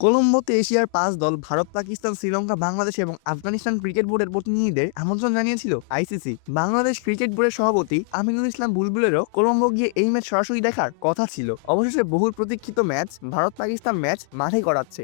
কলম্বোতে এশিয়ার পাঁচ দল, ভারত, পাকিস্তান, শ্রীলঙ্কা, বাংলাদেশ এবং আফগানিস্তান ক্রিকেট বোর্ডের প্রতিনিধিদের আমন্ত্রণ জানিয়েছিল আইসিসি। বাংলাদেশ ক্রিকেট বোর্ডের সভাপতি আমিনুল ইসলাম বুলবুলেরও কলম্বো গিয়ে এই ম্যাচ সরাসরি দেখার কথা ছিল। অবশেষে বহুল প্রতীক্ষিত ম্যাচ ভারত পাকিস্তান ম্যাচ মাঠে গড়াচ্ছে।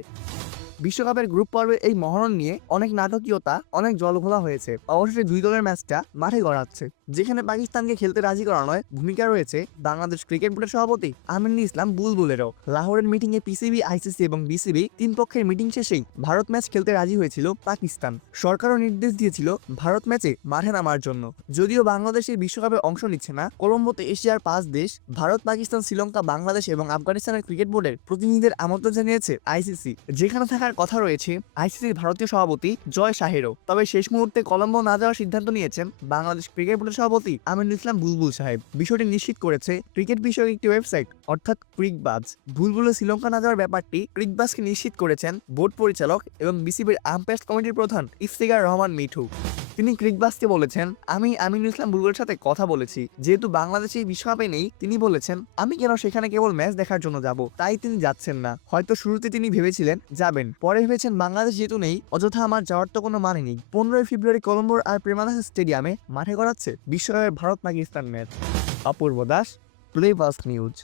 বিশ্বকাপের গ্রুপ পর্বে এই মহরণ নিয়ে অনেক নাটকীয়তা, অনেক জলঘোলা হয়েছে। অবশেষে দুই দলের ম্যাচটা মাঠে গড়াচ্ছে। যেখানে পাকিস্তানকে খেলতে রাজি করানোয় ভূমিকা রয়েছে বাংলাদেশ ক্রিকেট বোর্ডের সভাপতি আমিনুল ইসলাম বুলবুলেরও। লাহোরের মিটিংয়ে পিসিবি আইসিসি এবং বিসিবি তিন পক্ষের মিটিং শেষেই ভারত ম্যাচ খেলতে রাজি হয়েছিল পাকিস্তান। সরকারও নির্দেশ দিয়েছিল ভারত ম্যাচে মাঠে নামার জন্য। যদিও বাংলাদেশ এই বিশ্বকাপে অংশ নিচ্ছে না, কলম্বোতে এশিয়ার পাঁচ দেশ, ভারত, পাকিস্তান, শ্রীলঙ্কা, বাংলাদেশ এবং আফগানিস্তানের ক্রিকেট বোর্ডের প্রতিনিধিদের আমন্ত্রণ জানিয়েছে আইসিসি যেখানে থাকার কথা রয়েছে আইসিসির ভারতীয় সভাপতি জয় শাহেরও। তবে শেষ মুহূর্তে কলম্বো না যাওয়ার সিদ্ধান্ত নিয়েছেন বাংলাদেশ ক্রিকেট বোর্ডের সভাপতি আমিনুল ইসলাম বুলবুল সাহেব। বিষয়টি নিশ্চিত করেছে ক্রিকেট বিষয়ক একটি ওয়েবসাইট, অর্থাৎ ক্রিকবাজ। বুলবুলে শ্রীলঙ্কা না যাওয়ার ব্যাপারটি ক্রিকবাজকে নিশ্চিত করেছেন বোর্ড পরিচালক এবং বিসিবির আম্পায়ার্স কমিটির প্রধান ইফতিকার রহমান মিঠু। তিনি ক্রিকবাসকে বলেছেন, আমি আমিনুল ইসলাম বুলবুলের সাথে কথা বলেছি। যেহেতু বাংলাদেশ বিশ্বকাপে নেই, তিনি বলেছেন, আমি কেন সেখানে কেবল ম্যাচ দেখার জন্য যাব? তাই তিনি যাচ্ছেন না। হয়তো শুরুতে তিনি ভেবেছিলেন, যাবেন। পরে ভেবেছেন বাংলাদেশ যেহেতু নেই, অযথা আমার যাওয়ার তো কোনো মানে নেই। পনেরোই ফেব্রুয়ারি কলম্বোর আর প্রেমাদাস স্টেডিয়ামে মাঠে গড়াচ্ছে বিশ্বকাপের Bharat Pakistan match. Apurba Das play news